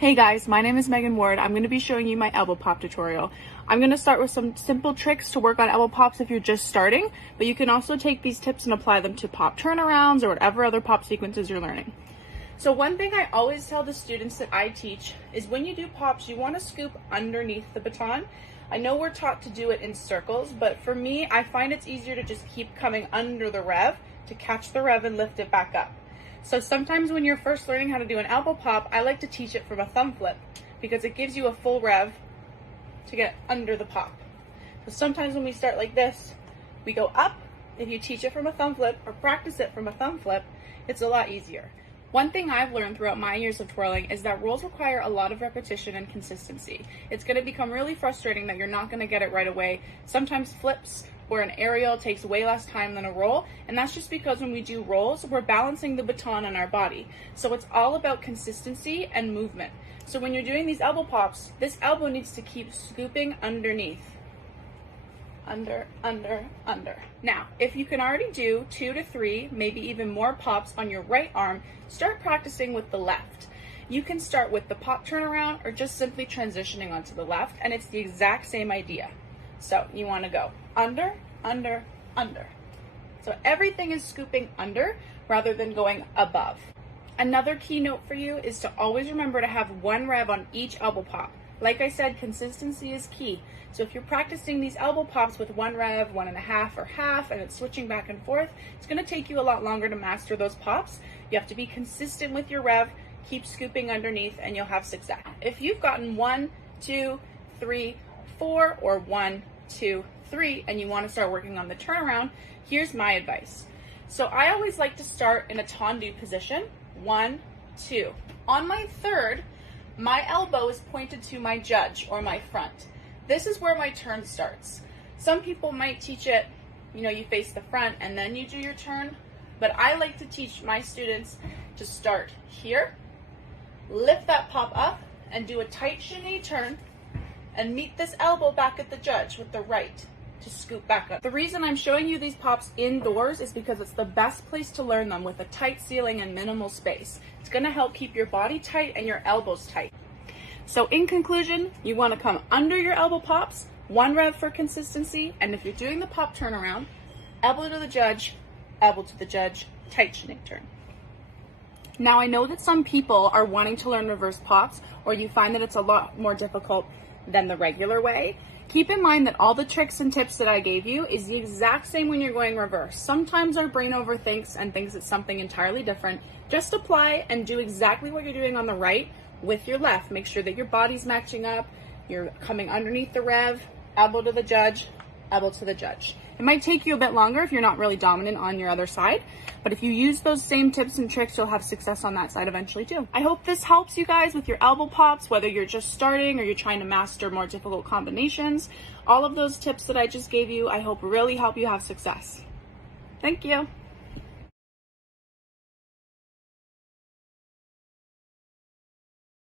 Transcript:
Hey guys, my name is Megan Ward. I'm going to be showing you my elbow pop tutorial. I'm going to start with some simple tricks to work on elbow pops if you're just starting, but you can also take these tips and apply them to pop turnarounds or whatever other pop sequences you're learning. So one thing I always tell the students that I teach is when you do pops, you want to scoop underneath the baton. I know we're taught to do it in circles, but for me, I find it's easier to just keep coming under the rev to catch the rev and lift it back up. So sometimes when you're first learning how to do an elbow pop, I like to teach it from a thumb flip because it gives you a full rev to get under the pop. So sometimes when we start like this, we go up. If you teach it from a thumb flip or practice it from a thumb flip, it's a lot easier. One thing I've learned throughout my years of twirling is that rolls require a lot of repetition and consistency. It's going to become really frustrating that you're not going to get it right away. Sometimes flips or an aerial takes way less time than a roll, and that's just because when we do rolls, we're balancing the baton on our body. So it's all about consistency and movement. So when you're doing these elbow pops, this elbow needs to keep scooping underneath. Under, under, under. Now, if you can already do 2 to 3, maybe even more pops on your right arm, start practicing with the left. You can start with the pop turnaround or just simply transitioning onto the left, and it's the exact same idea. So you want to go under, under, under. So everything is scooping under rather than going above. Another key note for you is to always remember to have one rev on each elbow pop. Like I said, consistency is key. So if you're practicing these elbow pops with 1 rev, 1.5, or half, and it's switching back and forth, it's going to take you a lot longer to master those pops. You have to be consistent with your rev, keep scooping underneath, and you'll have success. If you've gotten 1, 2, 3, 4, or 1, 2, 3, and you want to start working on the turnaround, here's my advice. So I always like to start in a tendu position, 1, 2. On my third, my elbow is pointed to my judge or my front. This is where my turn starts. Some people might teach it, you face the front and then you do your turn, but I like to teach my students to start here, lift that pop up, and do a tight shinny turn, and meet this elbow back at the judge with the right to scoop back up. The reason I'm showing you these pops indoors is because it's the best place to learn them with a tight ceiling and minimal space. It's going to help keep your body tight and your elbows tight. So in conclusion, you want to come under your elbow pops, 1 rev for consistency, and if you're doing the pop turnaround, elbow to the judge, tight shinny turn. Now I know that some people are wanting to learn reverse pops, or you find that it's a lot more difficult than the regular way. Keep in mind that all the tricks and tips that I gave you is the exact same when you're going reverse. Sometimes our brain overthinks and thinks it's something entirely different. Just apply and do exactly what you're doing on the right with your left. Make sure that your body's matching up, you're coming underneath the rev, elbow to the judge, elbow to the judge. It might take you a bit longer if you're not really dominant on your other side, but if you use those same tips and tricks, you'll have success on that side eventually too. I hope this helps you guys with your elbow pops, whether you're just starting or you're trying to master more difficult combinations. All of those tips that I just gave you, I hope really help you have success. Thank you.